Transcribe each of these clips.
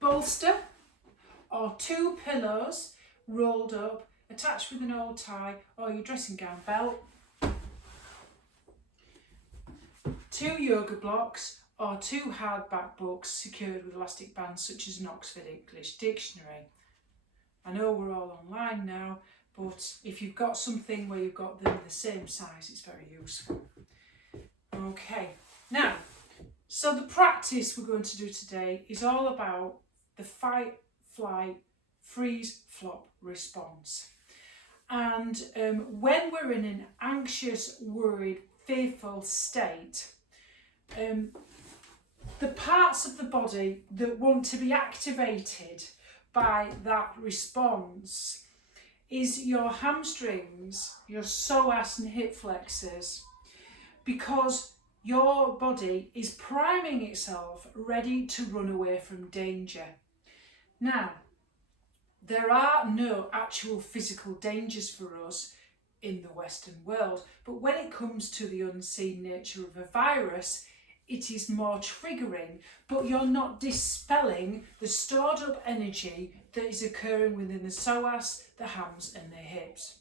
bolster or 2 pillows rolled up, attached with an old tie or your dressing gown belt, 2 yoga blocks or 2 hardback books secured with elastic bands such as an Oxford English Dictionary. I know we're all online now, but if you've got something where you've got them the same size, it's very useful. Okay, now, so the practice we're going to do today is all about the fight, flight, freeze, flop response. And when we're in an anxious, worried, fearful state, the parts of the body that want to be activated by that response is your hamstrings, your psoas and hip flexors, because your body is priming itself ready to run away from danger. Now, there are no actual physical dangers for us in the Western world, but when it comes to the unseen nature of a virus, it is more triggering, but you're not dispelling the stored up energy that is occurring within the psoas, the hams and the hips.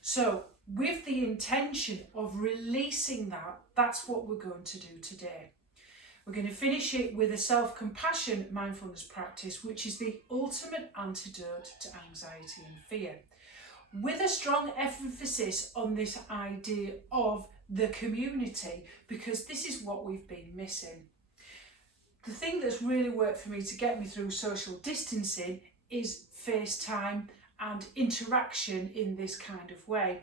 So with the intention of releasing that, that's what we're going to do today. We're going to finish it with a self-compassion mindfulness practice, which is the ultimate antidote to anxiety and fear, with a strong emphasis on this idea of the community, because this is what we've been missing. The thing that's really worked for me to get me through social distancing is FaceTime and interaction in this kind of way.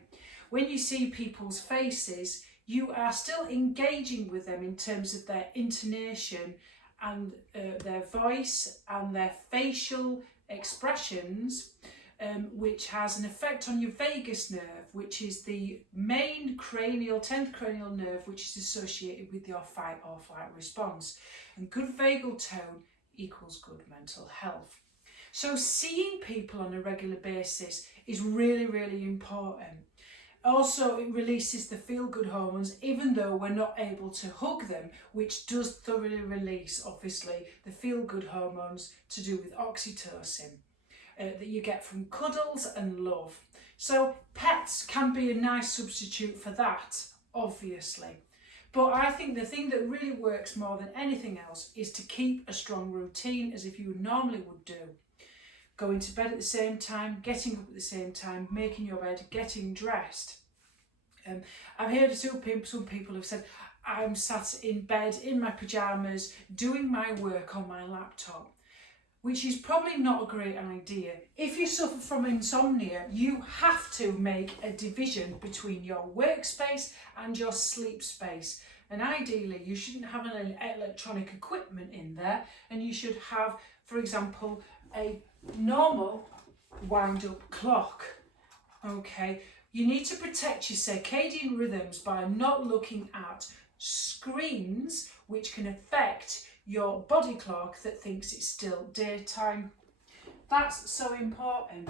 When you see people's faces, you are still engaging with them in terms of their intonation and their voice and their facial expressions, which has an effect on your vagus nerve, which is the main cranial, 10th cranial nerve, which is associated with your fight or flight response. And good vagal tone equals good mental health. So seeing people on a regular basis is really, really important. Also, it releases the feel-good hormones, even though we're not able to hug them, which does thoroughly release, obviously, the feel-good hormones to do with oxytocin that you get from cuddles and love. So pets can be a nice substitute for that, obviously. But I think the thing that really works more than anything else is to keep a strong routine as if you normally would do. Going to bed at the same time, getting up at the same time, making your bed, getting dressed. I've heard some people have said, I'm sat in bed in my pyjamas doing my work on my laptop, which is probably not a great idea. If you suffer from insomnia, you have to make a division between your workspace and your sleep space. And ideally, you shouldn't have any electronic equipment in there, and you should have, for example, a normal wind-up clock. Okay, you need to protect your circadian rhythms by not looking at screens which can affect your body clock that thinks it's still daytime. That's so important.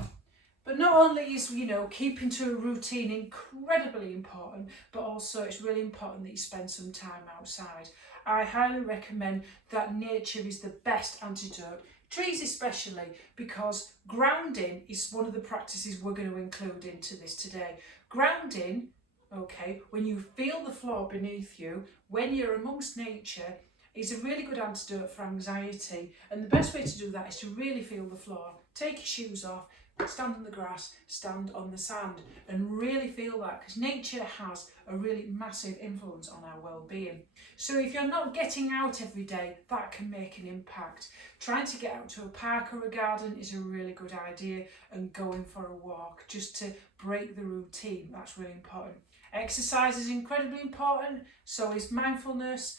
But not only is, keeping to a routine incredibly important, but also it's really important that you spend some time outside. I highly recommend that nature is the best antidote. Trees especially, because grounding is one of the practices we're going to include into this today. Grounding, okay, when you feel the floor beneath you, when you're amongst nature, is a really good antidote for anxiety. And the best way to do that is to really feel the floor. Take your shoes off, stand on the grass, stand on the sand, and really feel that, because nature has a really massive influence on our well-being. So if you're not getting out every day, that can make an impact. Trying to get out to a park or a garden is a really good idea, and going for a walk just to break the routine, that's really important. Exercise is incredibly important, so is mindfulness,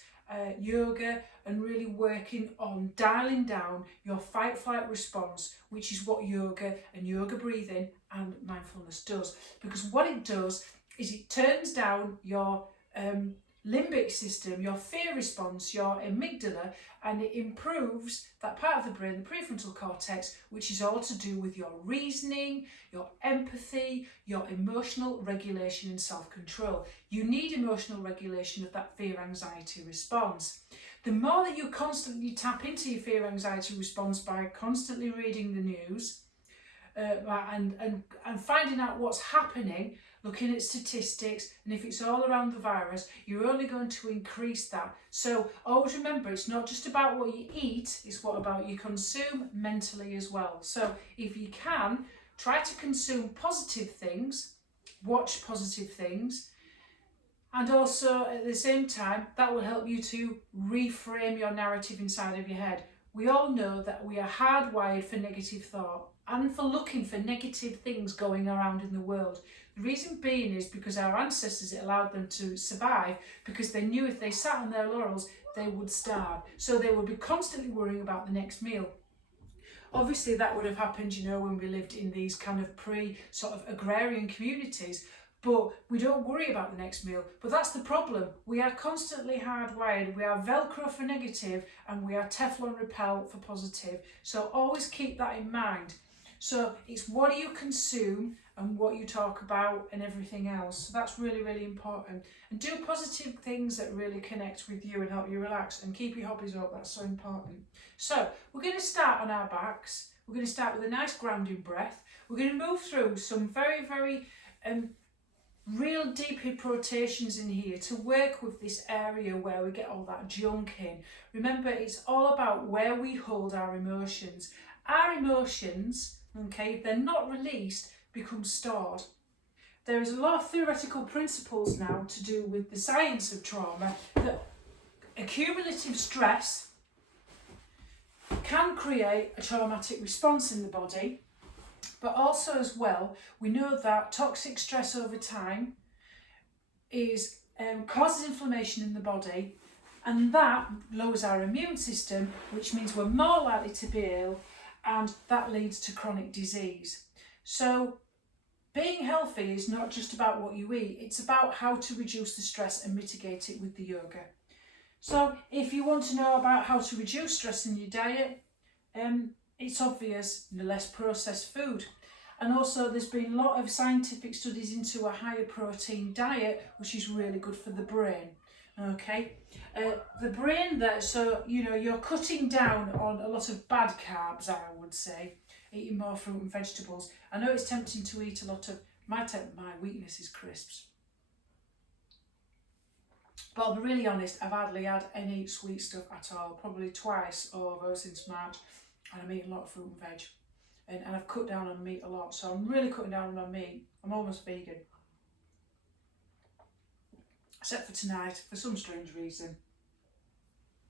yoga, and really working on dialing down your fight-flight response, which is what yoga and yoga breathing and mindfulness does. Because what it does is it turns down your limbic system, your fear response, your amygdala, and it improves that part of the brain, the prefrontal cortex, which is all to do with your reasoning, your empathy, your emotional regulation and self-control. You need emotional regulation of that fear-anxiety response. The more that you constantly tap into your fear anxiety response by constantly reading the news and finding out what's happening, looking at statistics, and if it's all around the virus, you're only going to increase that. So always remember, it's not just about what you eat, it's what about you consume mentally as well. So if you can, try to consume positive things, watch positive things, and also at the same time, that will help you to reframe your narrative inside of your head. We all know that we are hardwired for negative thought and for looking for negative things going around in the world. The reason being is because our ancestors, it allowed them to survive because they knew if they sat on their laurels, they would starve. So they would be constantly worrying about the next meal. Obviously that would have happened, you know, when we lived in these kind of sort of agrarian communities, but we don't worry about the next meal. But that's the problem. We are constantly hardwired. We are Velcro for negative and we are Teflon repel for positive. So always keep that in mind. So it's what do you consume and what you talk about and everything else. So that's really, really important. And do positive things that really connect with you and help you relax and keep your hobbies up. That's so important. So we're going to start on our backs. We're going to start with a nice grounding breath. We're going to move through some very, very real deep hip rotations in here to work with this area where we get all that junk in. Remember, it's all about where we hold our emotions. Our emotions, okay, if they're not released, become stored. There is a lot of theoretical principles now to do with the science of trauma that accumulative stress can create a traumatic response in the body, but also as well, we know that toxic stress over time is causes inflammation in the body, and that lowers our immune system, which means we're more likely to be ill, and that leads to chronic disease. So being healthy is not just about what you eat, it's about how to reduce the stress and mitigate it with the yoga. So if you want to know about how to reduce stress in your diet, it's obvious, less processed food. And also there's been a lot of scientific studies into a higher protein diet, which is really good for the brain. Okay, the brain there, so you know, you're cutting down on a lot of bad carbs, I would say, eating more fruit and vegetables. I know it's tempting to eat a lot of, my weakness is crisps. But I'll be really honest, I've hardly had any sweet stuff at all, probably twice over since March, and I'm eating a lot of fruit and veg. And I've cut down on meat a lot, so I'm really cutting down on my meat. I'm almost vegan. Except for tonight, for some strange reason.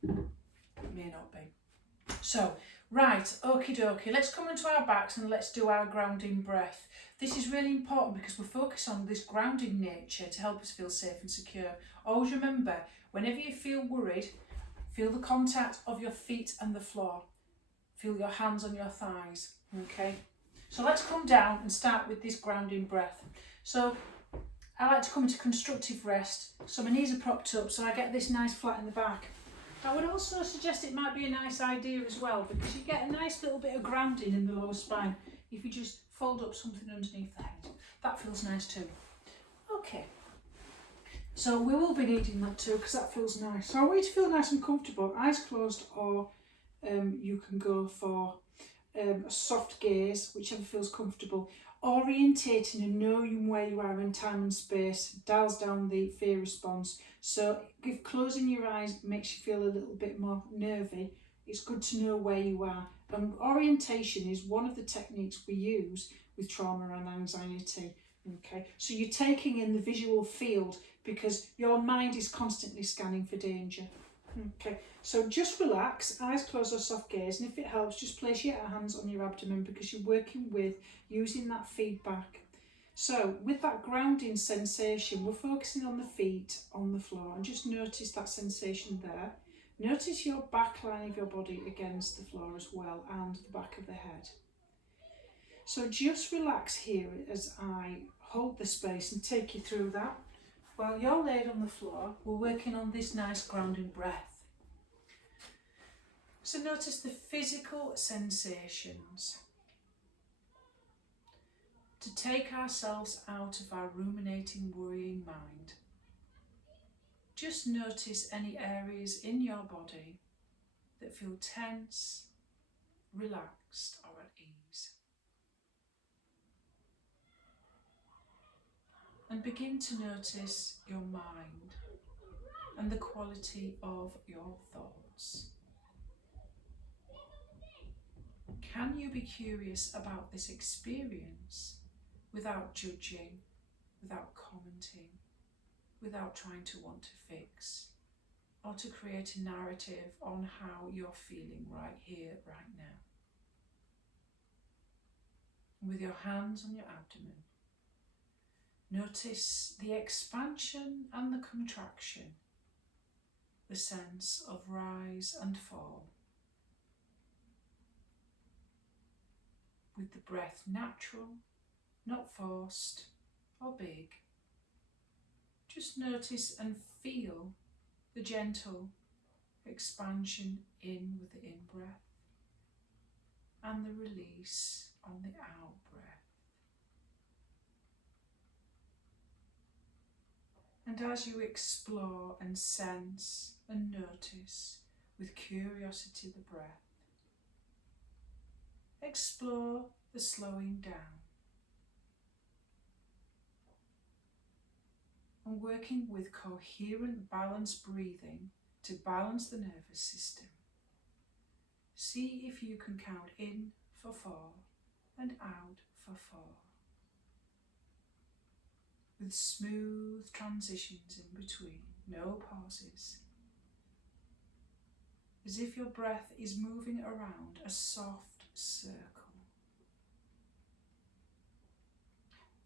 It may not be. So, right, okie dokie, let's come into our backs and let's do our grounding breath. This is really important because we focus on this grounding nature to help us feel safe and secure. Always remember, whenever you feel worried, feel the contact of your feet and the floor. Feel your hands on your thighs, okay? So let's come down and start with this grounding breath. So I like to come into constructive rest, so my knees are propped up, so I get this nice flat in the back. I would also suggest it might be a nice idea as well, because you get a nice little bit of grounding in the lower spine if you just fold up something underneath the head. That feels nice too. Okay, so we will be needing that too, because that feels nice. So I want you to feel nice and comfortable, eyes closed, or you can go for a soft gaze, whichever feels comfortable. Orientating and knowing where you are in time and space dials down the fear response. So if closing your eyes makes you feel a little bit more nervy, it's good to know where you are. And orientation is one of the techniques we use with trauma and anxiety. Okay, so you're taking in the visual field because your mind is constantly scanning for danger. Okay, so just relax, eyes closed or soft gaze, and if it helps, just place your hands on your abdomen because you're working with using that feedback. So with that grounding sensation, we're focusing on the feet on the floor, and just notice that sensation there. Notice your back line of your body against the floor as well, and the back of the head. So just relax here as I hold the space and take you through that. While you're laid on the floor, we're working on this nice grounding breath. So notice the physical sensations. To take ourselves out of our ruminating, worrying mind. just notice any areas in your body that feel tense, relaxed or at ease. And begin to notice your mind and the quality of your thoughts. Can you be curious about this experience without judging, without commenting, without trying to want to fix or to create a narrative on how you're feeling right here, right now? With your hands on your abdomen, notice the expansion and the contraction, the sense of rise and fall. With the breath natural, not forced or big. Just notice and feel the gentle expansion in with the in-breath and the release on the out-breath. And as you explore and sense and notice with curiosity the breath, explore the slowing down and working with coherent, balanced breathing to balance the nervous system. See if you can count in for 4 and out for 4. With smooth transitions in between, no pauses. As if your breath is moving around a soft circle.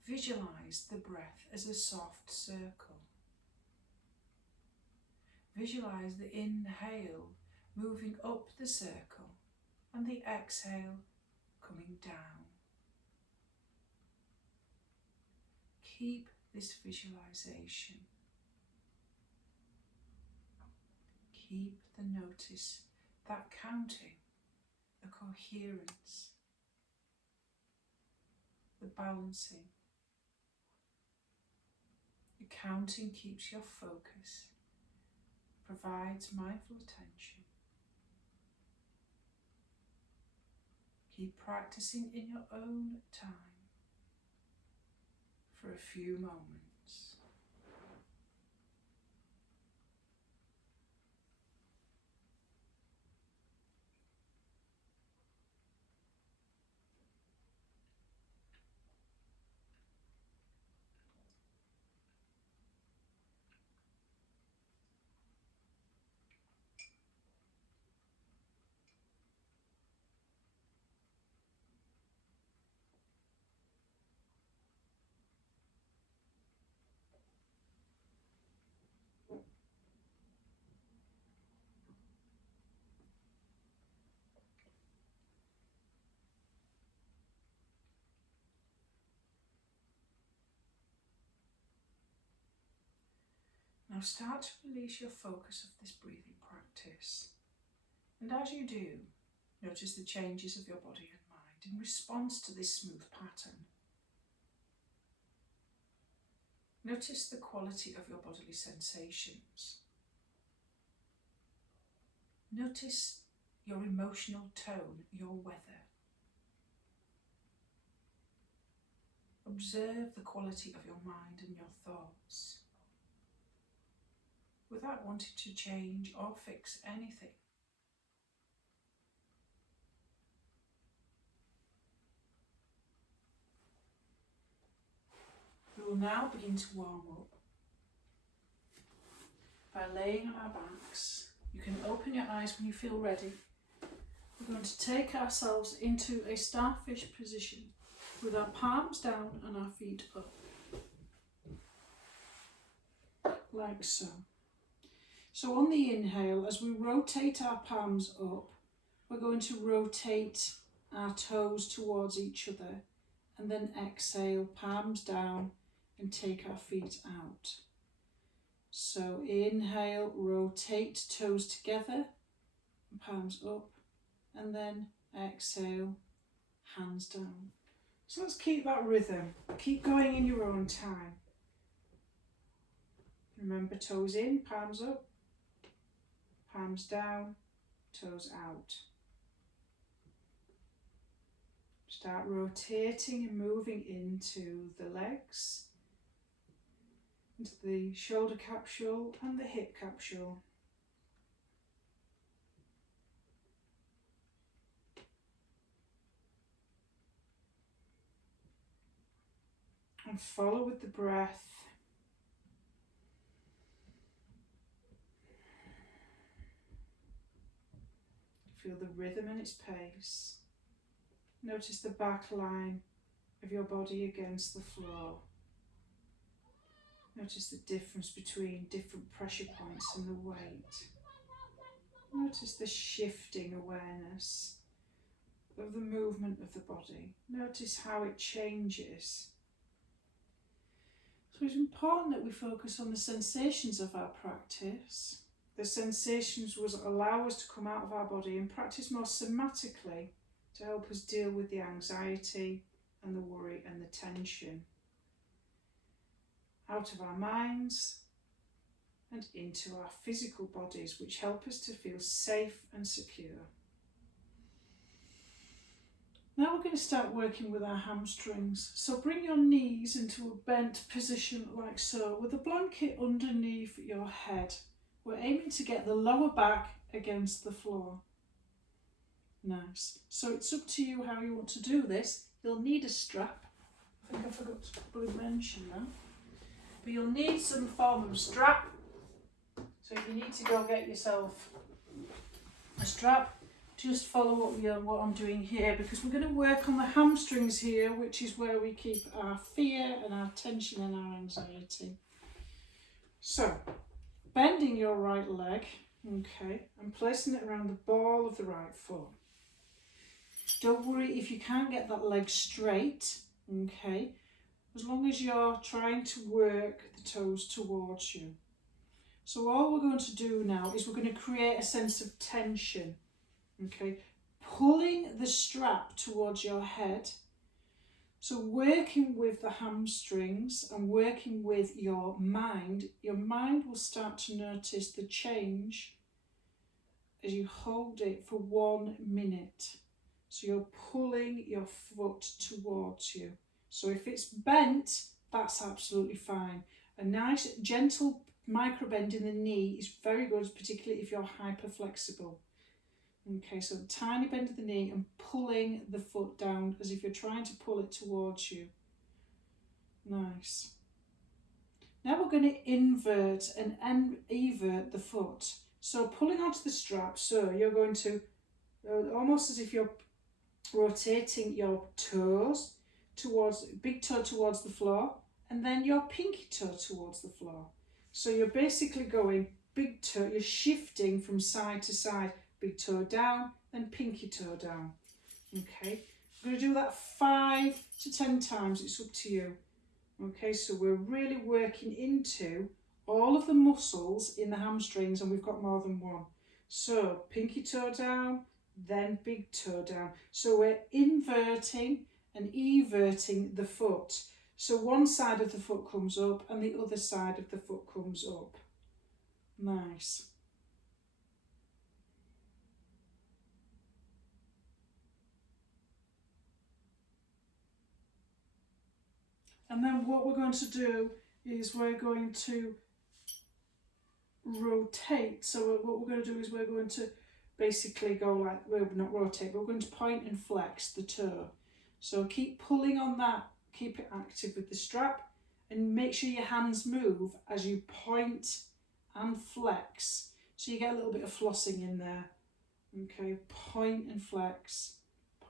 Visualize the breath as a soft circle. Visualize the inhale moving up the circle and the exhale coming down. Keep this visualization. Keep the notice, that counting, the coherence, the balancing. The counting keeps your focus, provides mindful attention. Keep practicing in your own time for a few moments. Now start to release your focus of this breathing practice. And as you do, notice the changes of your body and mind in response to this smooth pattern. Notice the quality of your bodily sensations. Notice your emotional tone, your weather. Observe the quality of your mind and your thoughts, without wanting to change or fix anything. We will now begin to warm up by laying on our backs. You can open your eyes when you feel ready. We're going to take ourselves into a starfish position with our palms down and our feet up, like so. So on the inhale, as we rotate our palms up, we're going to rotate our toes towards each other, and then exhale, palms down, and take our feet out. So inhale, rotate toes together, palms up, and then exhale, hands down. So let's keep that rhythm. Keep going in your own time. Remember, toes in, palms up, palms down, toes out. Start rotating and moving into the legs, into the shoulder capsule and the hip capsule. And follow with the breath. Feel the rhythm and its pace. Notice the back line of your body against the floor. Notice the difference between different pressure points and the weight. Notice the shifting awareness of the movement of the body. Notice how it changes. So it's important that we focus on the sensations of our practice. The sensations will allow us to come out of our body and practice more somatically to help us deal with the anxiety and the worry and the tension. Out of our minds and into our physical bodies, which help us to feel safe and secure. Now we're going to start working with our hamstrings. So bring your knees into a bent position like so, with a blanket underneath your head. We're aiming to get the lower back against the floor. Nice. So it's up to you how you want to do this. You'll need a strap. I think I forgot to probably mention that. But you'll need some form of strap. So if you need to go get yourself a strap, just follow up what I'm doing here, because we're going to work on the hamstrings here, which is where we keep our fear and our tension and our anxiety. So, bending your right leg, okay, and placing it around the ball of the right foot. Don't worry if you can't get that leg straight, okay, as long as you're trying to work the toes towards you. So all we're going to do now is we're going to create a sense of tension, okay, pulling the strap towards your head. So working with the hamstrings and working with your mind will start to notice the change as you hold it for 1 minute. So you're pulling your foot towards you. So if it's bent, that's absolutely fine. A nice gentle micro bend in the knee is very good, particularly if you're hyper flexible. Okay, so a tiny bend of the knee and pulling the foot down as if you're trying to pull it towards you. Nice. Now we're going to invert and evert the foot. So pulling onto the strap, so you're going to, almost as if you're rotating your toes towards, big toe towards the floor, and then your pinky toe towards the floor. So you're basically going big toe, you're shifting from side to side, big toe down, then pinky toe down. Okay, we're going to do that 5 to 10 times, it's up to you. Okay, so we're really working into all of the muscles in the hamstrings, and we've got more than one. So pinky toe down, then big toe down. So we're inverting and everting the foot. So one side of the foot comes up and the other side of the foot comes up. Nice. And then what we're going to do is we're going to rotate. So what we're going to do is we're going to basically go like, well, not rotate, but we're going to point and flex the toe. So keep pulling on that, keep it active with the strap, and make sure your hands move as you point and flex. So you get a little bit of flossing in there. Okay, point and flex,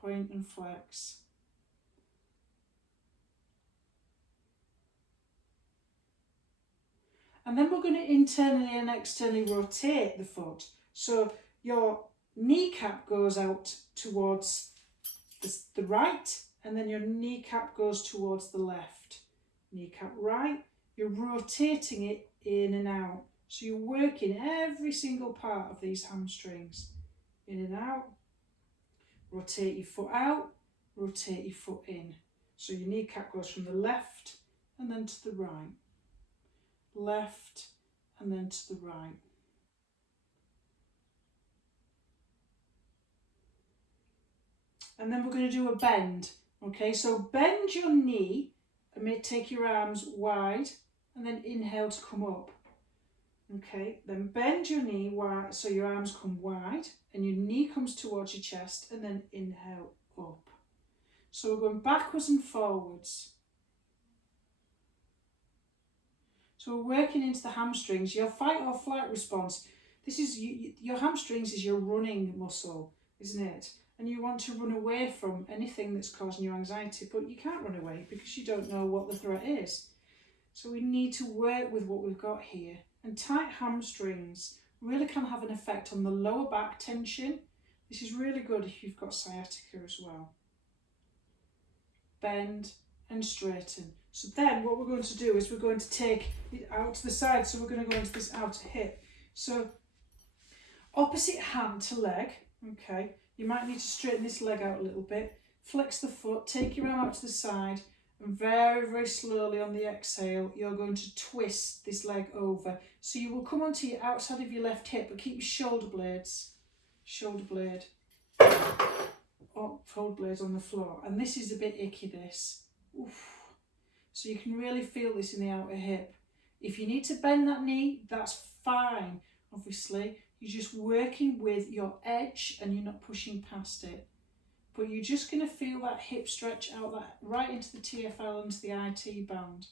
point and flex. And then we're going to internally and externally rotate the foot. So your kneecap goes out towards the right, and then your kneecap goes towards the left. Kneecap right, you're rotating it in and out. So you're working every single part of these hamstrings. In and out. Rotate your foot out, rotate your foot in. So your kneecap goes from the left and then to the right. Left and then to the right. And then we're going to do a bend. Okay, so bend your knee and take your arms wide and then inhale to come up. Okay, then bend your knee wide so your arms come wide and your knee comes towards your chest, and then inhale up. So we're going backwards and forwards. So we're working into the hamstrings, your fight or flight response. This is your hamstrings is your running muscle, isn't it? And you want to run away from anything that's causing you anxiety, but you can't run away because you don't know what the threat is. So we need to work with what we've got here. And tight hamstrings really can have an effect on the lower back tension. This is really good if you've got sciatica as well. Bend and straighten. So then what we're going to do is we're going to take it out to the side. So we're going to go into this outer hip. So opposite hand to leg, okay. You might need to straighten this leg out a little bit. Flex the foot, take your arm out to the side, and very, very slowly on the exhale, you're going to twist this leg over. So you will come onto your outside of your left hip, but keep your shoulder blade, shoulder blades on the floor. And this is a bit icky, this. Oof. So you can really feel this in the outer hip. If you need to bend that knee, that's fine, obviously. You're just working with your edge and you're not pushing past it. But you're just going to feel that hip stretch out that right into the TFL, into the IT band.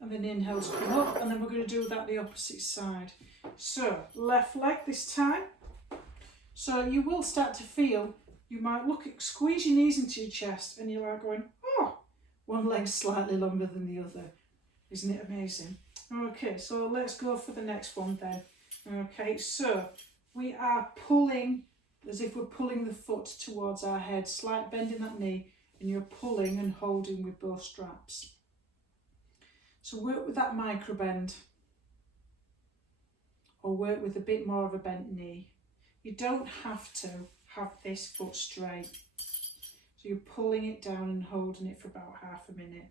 And then inhale to come up, and then we're going to do that the opposite side. So left leg this time. So you will start to feel, you might squeeze your knees into your chest and you're like going, oh, one leg's slightly longer than the other. Isn't it amazing? Okay, so let's go for the next one then. Okay, so we are pulling as if we're pulling the foot towards our head, slight bend in that knee, and you're pulling and holding with both straps. So work with that micro bend, or work with a bit more of a bent knee. You don't have to have this foot straight. So you're pulling it down and holding it for about half a minute.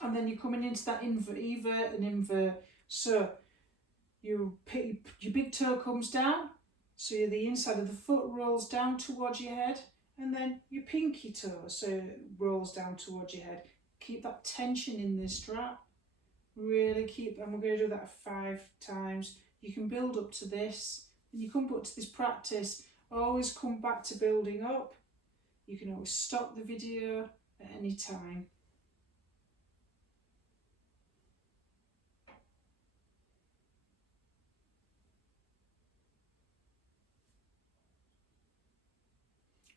And then you're coming into that evert and invert. So your big toe comes down, so the inside of the foot rolls down towards your head, and then your pinky toe rolls down towards your head. Keep that tension in the strap. Really keep, and we're going to do that 5 times. You can build up to this, and you come back to this practice. Always come back to building up. You can always stop the video at any time.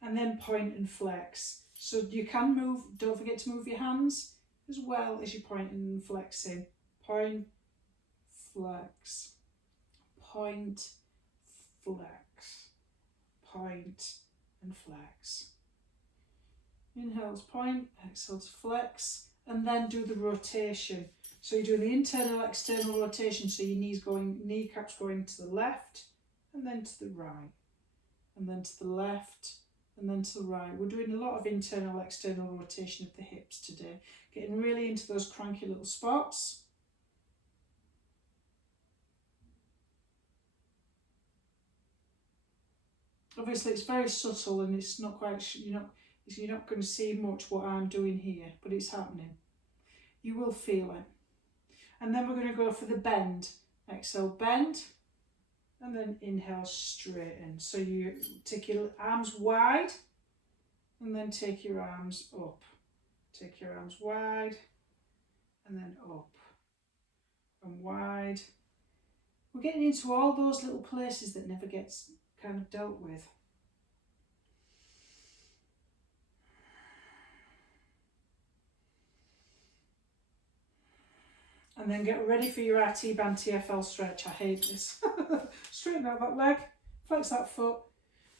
And then point and flex. So you can move, don't forget to move your hands as well as you're pointing and flexing. Point, flex, point, flex, point and flex. Inhale to point, exhale to flex, and then do the rotation. So you're doing the internal, external rotation, so your kneecaps going to the left and then to the right, and then to the left, and then to the right. We're doing a lot of internal, external rotation of the hips today, getting really into those cranky little spots. Obviously it's very subtle and it's not quite, you're not going to see much what I'm doing here, but it's happening. You will feel it. And then we're going to go for the bend. Exhale, bend. And then inhale, straighten. So you take your arms wide and then take your arms up. Take your arms wide and then up and wide. We're getting into all those little places that never gets kind of dealt with. And then get ready for your RT band TFL stretch. I hate this. Straighten out that leg, flex that foot,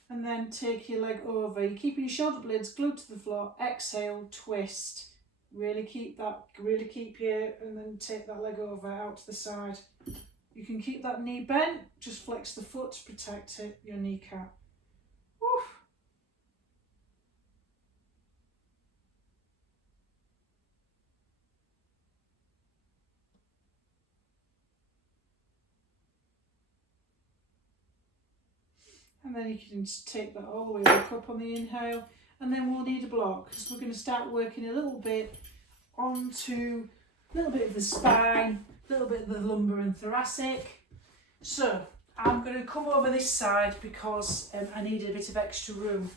and then take your leg over. You're keeping your shoulder blades glued to the floor. Exhale, twist. Really keep your, and then take that leg over out to the side. You can keep that knee bent, just flex the foot to protect it, your kneecap. Woo. And then you can just take that all the way back up on the inhale, and then we'll need a block because we're going to start working a little bit onto a little bit of the spine, a little bit of the lumbar and thoracic. So I'm going to come over this side because I need a bit of extra room.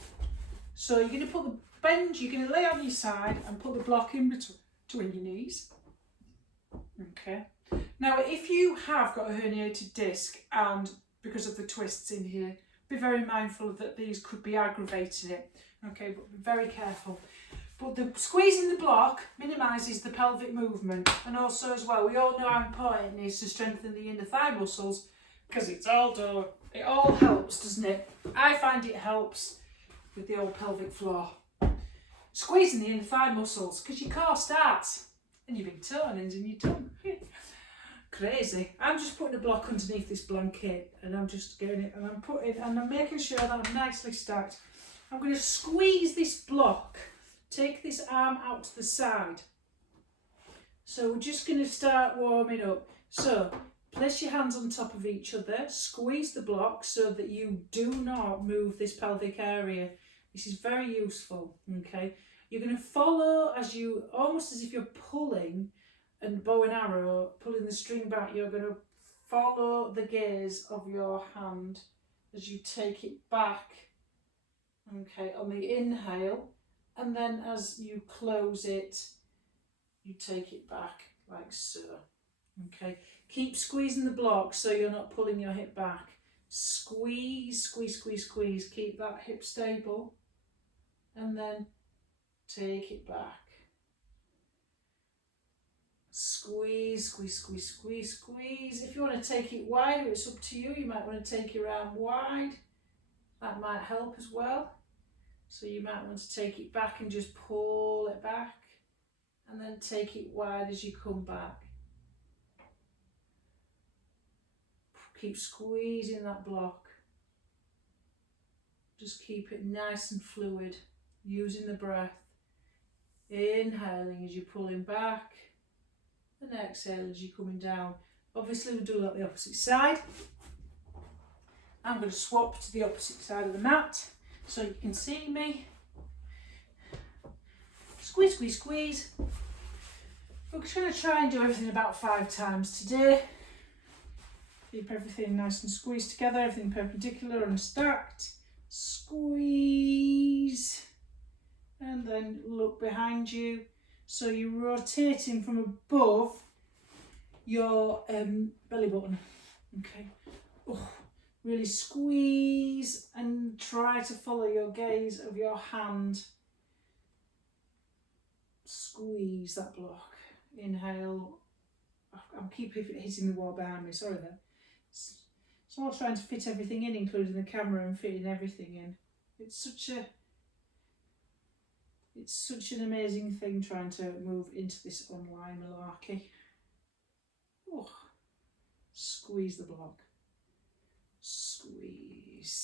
So you're going to put the bend, you're going to lay on your side and put the block in between your knees. Okay. Now if you have got a herniated disc and because of the twists in here, be very mindful that these could be aggravating it. Okay, but be very careful. But the squeezing the block minimises the pelvic movement, and also as well, we all know how important it is to strengthen the inner thigh muscles because it all helps, doesn't it? I find it helps with the old pelvic floor. Squeezing the inner thigh muscles because your core starts and your big toe ends in your tongue. Crazy. I'm just putting a block underneath this blanket and I'm just getting it and I'm making sure that I'm nicely stacked. I'm going to squeeze this block, take this arm out to the side. So we're just going to start warming up. So place your hands on top of each other, squeeze the block so that you do not move this pelvic area. This is very useful, okay? You're going to follow almost as if you're pulling and bow and arrow, pulling the string back, you're going to follow the gaze of your hand as you take it back, okay, on the inhale, and then as you close it, you take it back like so, okay. Keep squeezing the block so you're not pulling your hip back. Squeeze, squeeze, squeeze, squeeze, keep that hip stable, and then take it back. Squeeze, squeeze, squeeze, squeeze, squeeze. If you want to take it wider, it's up to you. You might want to take your arm wide. That might help as well. So you might want to take it back and just pull it back. And then take it wide as you come back. Keep squeezing that block. Just keep it nice and fluid. Using the breath. Inhaling as you're pulling back. And exhale as you're coming down. Obviously we'll do that the opposite side. I'm going to swap to the opposite side of the mat so you can see me. Squeeze, squeeze, squeeze. We're going to try and do everything about 5 times today. Keep everything nice and squeezed together, everything perpendicular and stacked. Squeeze. And then look behind you. So you're rotating from above your belly button, okay? Oh, really squeeze and try to follow your gaze of your hand. Squeeze that block. Inhale. I'll keep hitting the wall behind me, sorry then. It's all trying to fit everything in, including the camera and fitting everything in. It's such an amazing thing trying to move into this online malarkey. Oh, squeeze the block. Squeeze.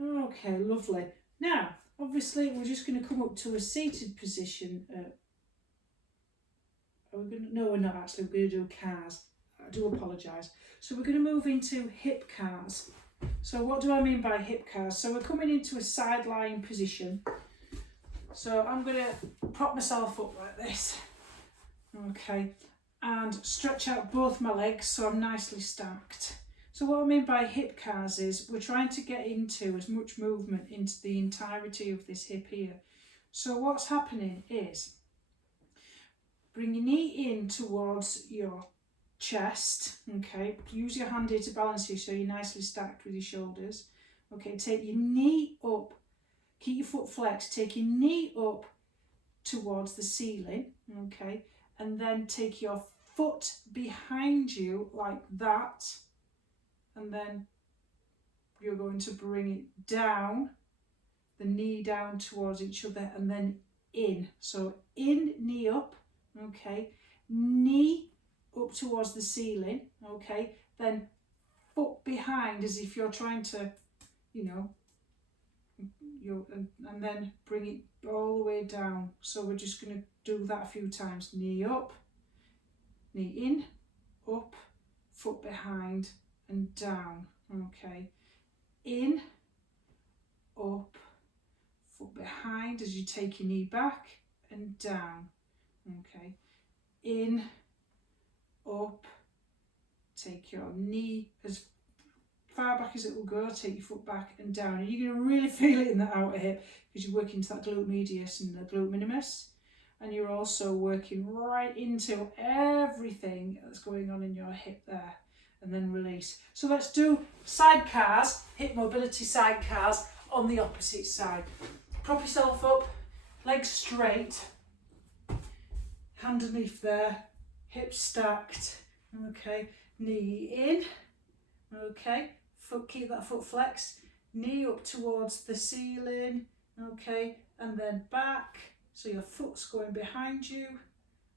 Okay, lovely. Now, obviously, we're just going to come up to a seated position. No, we're not actually. We're going to do cars. I do apologise. So we're going to move into hip cars. So what do I mean by hip cars? So we're coming into a side lying position. So I'm going to prop myself up like this. Okay. And stretch out both my legs so I'm nicely stacked. So what I mean by hip cars is we're trying to get into as much movement into the entirety of this hip here. So what's happening is bring your knee in towards your chest, okay, use your hand here to balance you so you're nicely stacked with your shoulders, okay, take your knee up, keep your foot flexed, take your knee up towards the ceiling, okay, and then take your foot behind you like that, and then you're going to bring it down, the knee down towards each other, and then in, so in, knee up, okay, knee up towards the ceiling, okay, then foot behind as if you're trying to, you know, and then bring it all the way down. So we're just going to do that a few times. Knee up, knee in, up, foot behind and down, okay. In, up, foot behind as you take your knee back and down, okay. In, up, take your knee as far back as it will go, take your foot back and down. And you're going to really feel it in the outer hip because you're working into that glute medius and the glute minimus. And you're also working right into everything that's going on in your hip there. And then release. So let's do sidecars, hip mobility sidecars on the opposite side. Prop yourself up, legs straight, hand underneath there, hips stacked, okay, knee in, okay, foot, keep that foot flexed, knee up towards the ceiling, okay, and then back, so your foot's going behind you,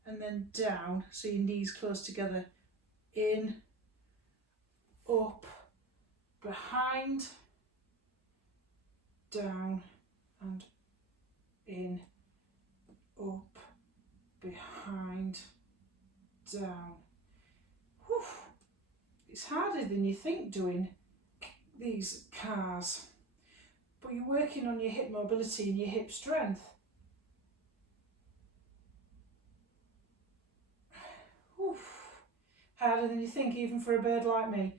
and then down, so your knees close together, in, up, behind, down, and in, up, behind, down. Whew. It's harder than you think doing these cars, but you're working on your hip mobility and your hip strength. Whew. Harder than you think, even for a bird like me,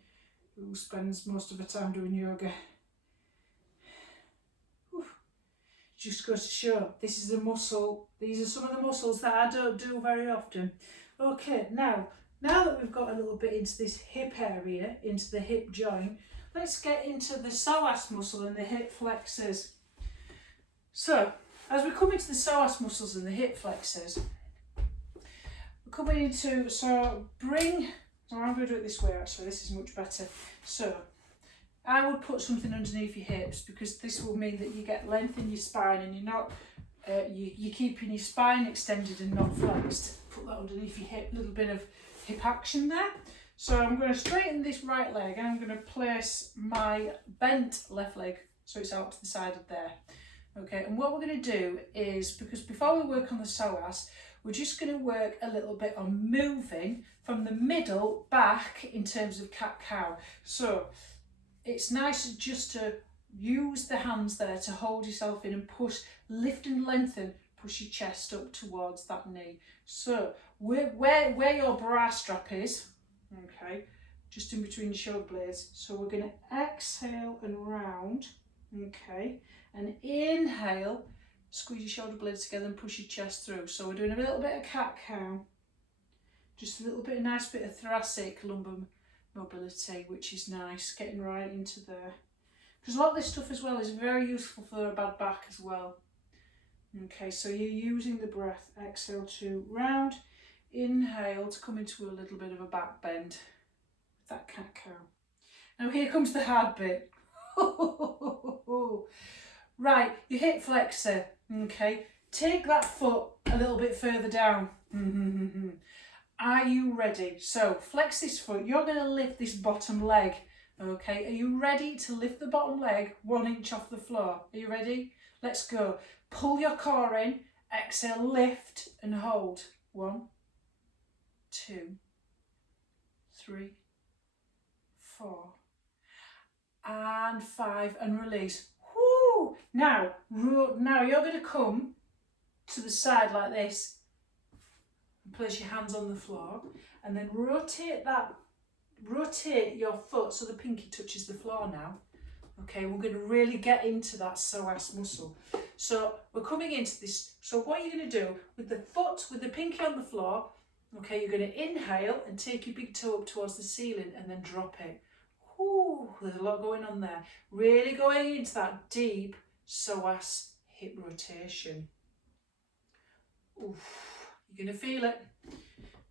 who spends most of her time doing yoga. Whew. Just goes to show, this is a muscle, these are some of the muscles that I don't do very often. Okay, now that we've got a little bit into this hip area, into the hip joint, let's get into the psoas muscle and the hip flexors. So, as we come into the psoas muscles and the hip flexors, we're coming into, I'm going to do it this way actually, this is much better. So, I would put something underneath your hips because this will mean that you get length in your spine and you're not, you're keeping your spine extended and not flexed. Put that underneath your hip, a little bit of hip action there. So I'm going to straighten this right leg and I'm going to place my bent left leg so it's out to the side of there. Okay, and what we're going to do is, because before we work on the psoas, we're just going to work a little bit on moving from the middle back in terms of cat-cow. So it's nice just to use the hands there to hold yourself in and push, lift and lengthen, push your chest up towards that knee. So where your bra strap is, okay, just in between your shoulder blades. So we're going to exhale and round, okay, and inhale, squeeze your shoulder blades together and push your chest through. So we're doing a little bit of cat-cow, just a little bit, a nice bit of thoracic lumbar mobility, which is nice, getting right into there. Because a lot of this stuff as well is very useful for a bad back as well. Okay, so you're using the breath. Exhale to round, inhale to come into a little bit of a back bend with that cat-cow. Now here comes the hard bit. Right, your hip flexor, okay, take that foot a little bit further down. Are you ready? So flex this foot, you're going to lift this bottom leg, okay, are you ready to lift the bottom leg 1 inch off the floor? Are you ready? Let's go. Pull your core in, exhale, lift and hold. 1, 2, 3, 4, and 5, and release. Whoo! Now you're going to come to the side like this and place your hands on the floor and then rotate your foot so the pinky touches the floor now. Okay, we're going to really get into that psoas muscle. So we're coming into this. So what you're going to do with the foot, with the pinky on the floor, okay, you're going to inhale and take your big toe up towards the ceiling and then drop it. Whoo, there's a lot going on there. Really going into that deep psoas hip rotation. Oof, you're going to feel it.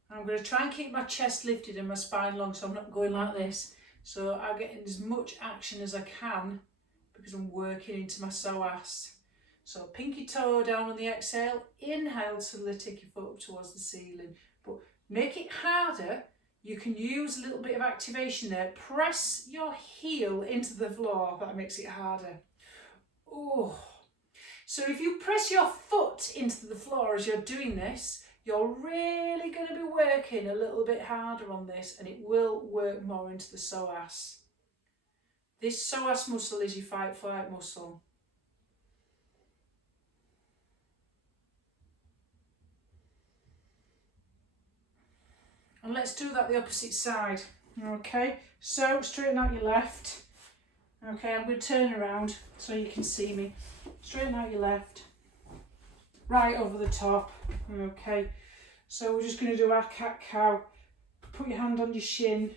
I'm going to try and keep my chest lifted and my spine long so I'm not going like this. So I'm getting as much action as I can because I'm working into my psoas. So pinky toe down on the exhale, inhale to take your foot up towards the ceiling, but make it harder, you can use a little bit of activation there. Press your heel into the floor, that makes it harder. Oh. So if you press your foot into the floor as you're doing this, you're really going to be working a little bit harder on this, and it will work more into the psoas. This psoas muscle is your fight-flight muscle. And let's do that the opposite side. Okay, so straighten out your left. Okay, I'm going to turn around so you can see me. Straighten out your left. Right over the top. Okay, so we're just going to do our cat-cow. Put your hand on your shin.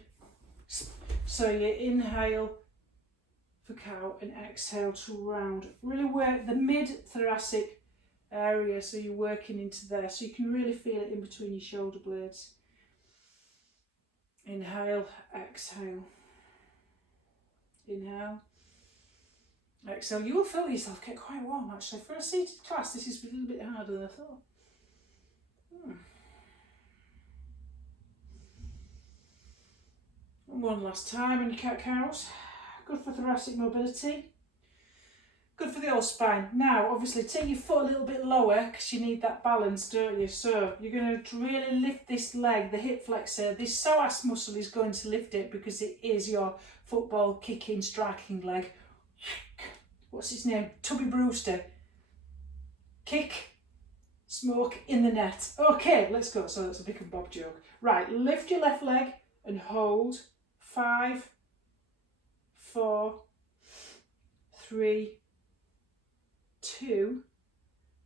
So you inhale for cow and exhale to round. Really work the mid-thoracic area, so you're working into there. So you can really feel it in between your shoulder blades. Inhale, exhale. Inhale, exhale. You will feel yourself get quite warm actually. For a seated class, this is a little bit harder than I thought. And one last time in your cat-cows. Good for thoracic mobility. Good for the old spine. Now, obviously, take your foot a little bit lower because you need that balance, don't you? So you're going to really lift this leg, the hip flexor. This psoas muscle is going to lift it because it is your football kicking, striking leg. What's his name? Tubby Brewster. Kick, smoke in the net. Okay, let's go. So that's a Vic and Bob joke. Right, lift your left leg and hold. 5, 4, 3, 2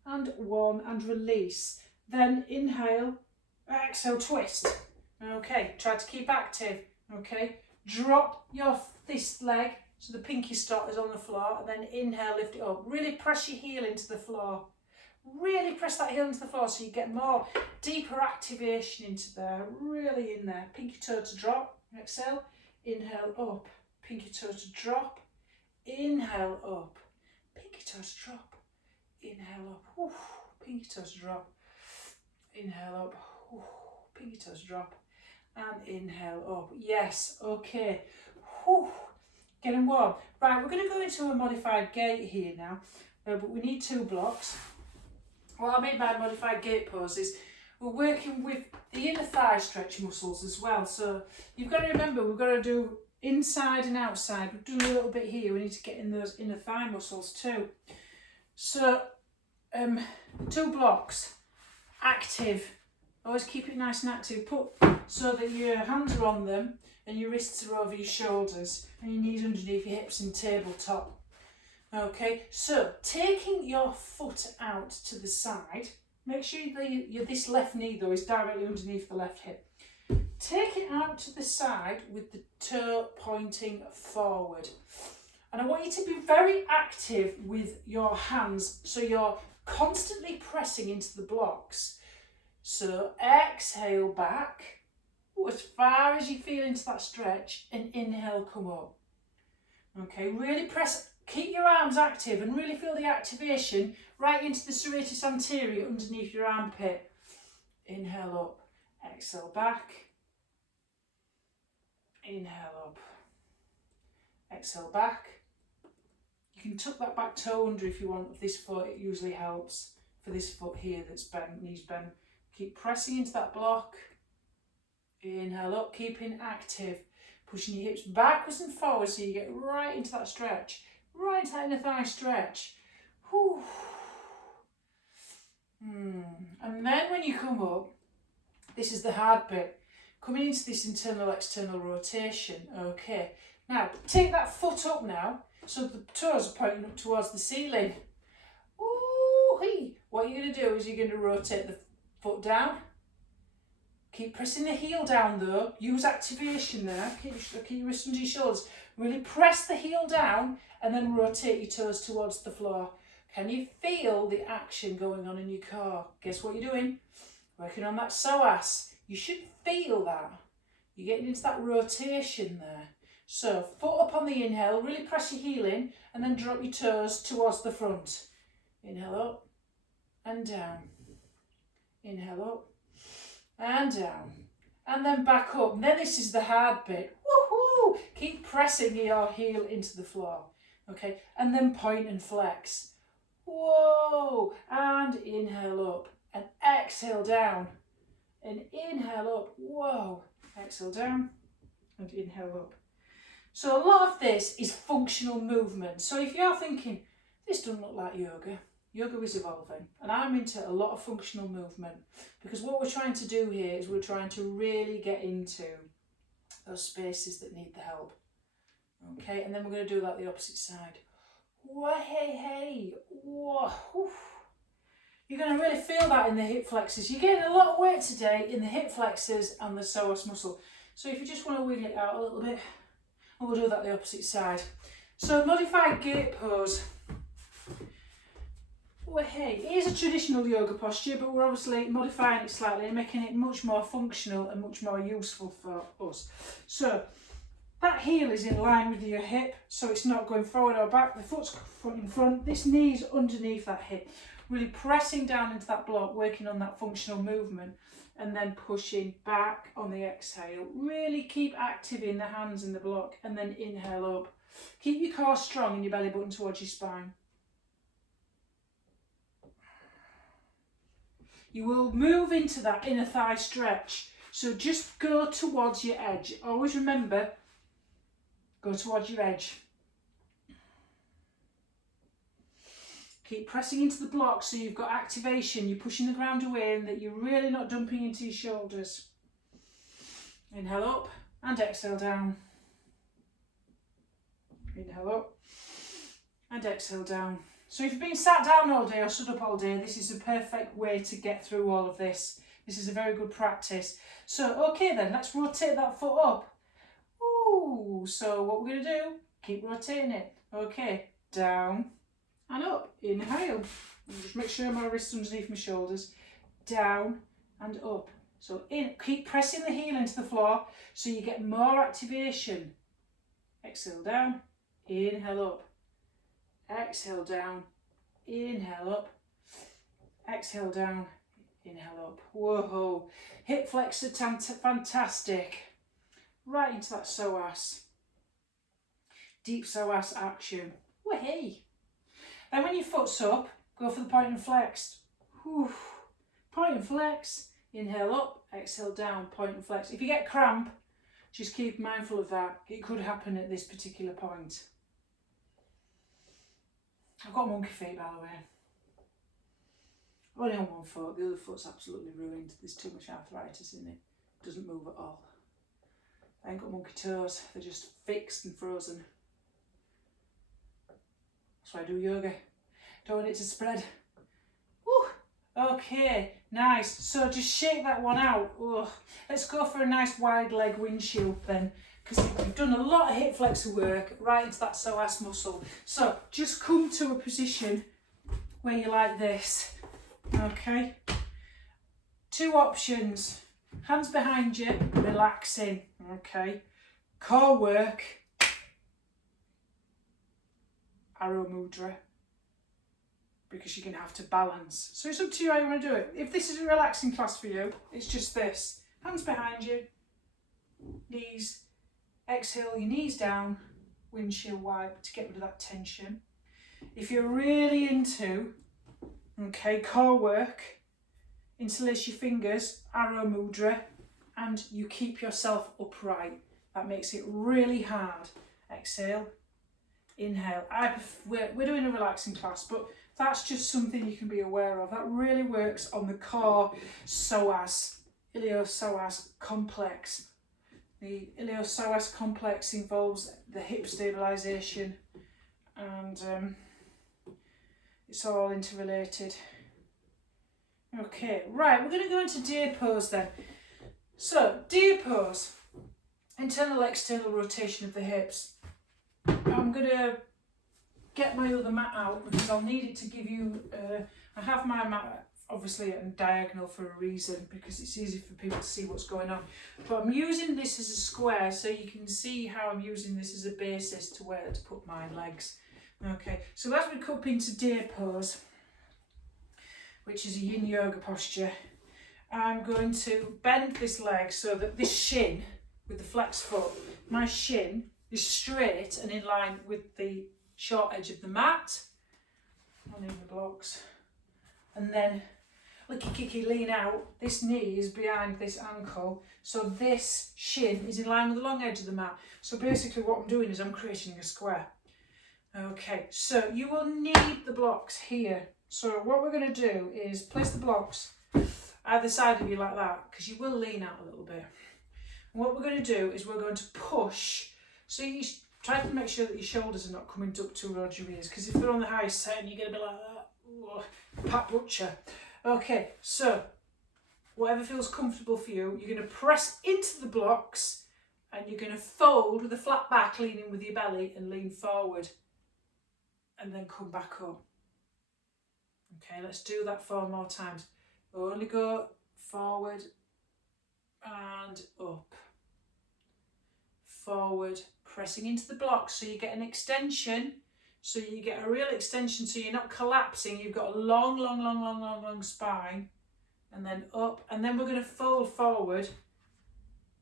and 1, and release. Then inhale, exhale, twist. Okay, try to keep active. Okay, drop this leg so the pinky stop is on the floor, and then inhale, lift it up. Really press your heel into the floor. Really press that heel into the floor so you get more deeper activation into there. Really in there. Pinky toe to drop. Exhale, inhale up. Pinky toe to drop. Inhale up. Pinky toe to drop. Inhale up. Oof. Pinky toe to drop. Inhale up. Oof. Pinky toe to drop. And inhale up. Yes, okay. Oof. Getting warm. Right, we're going to go into a modified gait here now, but we need 2 blocks. What I mean by modified gait pose is we're working with the inner thigh stretch muscles as well. So you've got to remember, we've got to do inside and outside. We've done a little bit here. We need to get in those inner thigh muscles too. So 2 blocks, active. Always keep it nice and active. Put so that your hands are on them and your wrists are over your shoulders and your knees underneath your hips in tabletop. Okay, so taking your foot out to the side, make sure this left knee though is directly underneath the left hip. Take it out to the side with the toe pointing forward. And I want you to be very active with your hands, so you're constantly pressing into the blocks. So exhale back, as far as you feel into that stretch, and inhale, come up. Okay, really press, keep your arms active and really feel the activation right into the serratus anterior underneath your armpit. Inhale up, exhale back, inhale up, exhale back. You can tuck that back toe under if you want with this foot, it usually helps for this foot here that's bent, knees bent. Keep pressing into that block. Inhale up, keeping active, pushing your hips backwards and forwards so you get right into that stretch, right into that inner thigh stretch. Whew. And then when you come up, this is the hard bit, coming into this internal-external rotation. Okay, now take that foot up now, so the toes are pointing up towards the ceiling. Ooh-hee. What you're going to do is you're going to rotate the foot down. Keep pressing the heel down though, use activation there, keep your wrists under your shoulders. Really press the heel down and then rotate your toes towards the floor. Can you feel the action going on in your core? Guess what you're doing? Working on that psoas. You should feel that. You're getting into that rotation there. So foot up on the inhale, really press your heel in and then drop your toes towards the front. Inhale up and down. Inhale up and down, and then back up. And then this is the hard bit. Woohoo! Keep pressing your heel into the floor. Okay, and then point and flex. Whoa! And inhale up, and exhale down, and inhale up. Whoa! Exhale down, and inhale up. So a lot of this is functional movement. So if you're thinking, this doesn't look like yoga, yoga is evolving, and I'm into a lot of functional movement, because what we're trying to do here is we're trying to really get into those spaces that need the help. Okay, and then we're going to do that the opposite side. Whoa, hey, hey, whoa, oof. You're going to really feel that in the hip flexors. You're getting a lot of weight today in the hip flexors and the psoas muscle. So if you just want to wiggle it out a little bit, and we'll do that the opposite side. So modified gate pose. Well, hey, it is a traditional yoga posture, but we're obviously modifying it slightly and making it much more functional and much more useful for us. So that heel is in line with your hip, so it's not going forward or back. The foot's front in front. This knee's underneath that hip. Really pressing down into that block, working on that functional movement, and then pushing back on the exhale. Really keep active in the hands and the block, and then inhale up. Keep your core strong and your belly button towards your spine. You will move into that inner thigh stretch. So just go towards your edge. Always remember, go towards your edge. Keep pressing into the block so you've got activation. You're pushing the ground away and that you're really not dumping into your shoulders. Inhale up and exhale down. Inhale up and exhale down. So if you've been sat down all day or stood up all day, this is a perfect way to get through all of this. This is a very good practice. So, okay then, let's rotate that foot up. Ooh, so what we're going to do, keep rotating it. Okay, down and up. Inhale. And just make sure my wrist's underneath my shoulders. Down and up. So keep pressing the heel into the floor so you get more activation. Exhale down, inhale up. Exhale down, inhale up, exhale down, inhale up. Whoa, hip flexor, fantastic. Right into that psoas. Deep psoas action. Wahey. Then when your foot's up, go for the point and flex. Whew. Point and flex, inhale up, exhale down, point and flex. If you get cramp, just keep mindful of that. It could happen at this particular point. I've got monkey feet, by the way. Only on one foot, the other foot's absolutely ruined. There's too much arthritis in it. Doesn't move at all. I ain't got monkey toes, they're just fixed and frozen. That's why I do yoga. Don't want it to spread. Woo! Okay, nice. So just shake that one out. Ugh. Let's go for a nice wide leg windshield then, because you've done a lot of hip flexor work right into that psoas muscle. So just come to a position where you're like this. Okay. Two options. Hands behind you, relaxing. Okay. Core work. Arrow mudra. Because you're going to have to balance. So it's up to you how you want to do it. If this is a relaxing class for you, it's just this. Hands behind you. Knees. Exhale your knees down, windshield wipe to get rid of that tension. If you're really into, okay, core work, interlace your fingers, arrow mudra, and you keep yourself upright. That makes it really hard. Exhale, inhale. We're doing a relaxing class, but that's just something you can be aware of. That really works on the core psoas, iliopsoas complex. The iliopsoas complex involves the hip stabilisation, and it's all interrelated. Okay, right, we're going to go into deer pose then. So, deer pose, internal external rotation of the hips. I'm going to get my other mat out because I'll need it to give you, I have my mat obviously at a diagonal for a reason because it's easy for people to see what's going on. But I'm using this as a square so you can see how I'm using this as a basis to where to put my legs. Okay, so as we come into deer pose, which is a yin yoga posture, I'm going to bend this leg so that this shin with the flex foot, my shin is straight and in line with the short edge of the mat. I'll need the blocks. And then licky kicky lean out. This knee is behind this ankle, so this shin is in line with the long edge of the mat. So basically what I'm doing is I'm creating a square. Okay, so you will need the blocks here. So what we're going to do is place the blocks either side of you like that, because you will lean out a little bit. And what we're going to do is we're going to push. So you try to make sure that your shoulders are not coming up towards your ears, because if they're on the high side, you're going to be like that. Ooh, Pat Butcher. Okay, so whatever feels comfortable for you, you're going to press into the blocks and you're going to fold with a flat back, leaning with your belly, and lean forward and then come back up. Okay, let's do that 4 more times. Only go forward and up. Forward, pressing into the blocks so you get an extension. So you get a real extension, so you're not collapsing. You've got a long spine. And then up. And then we're going to fold forward,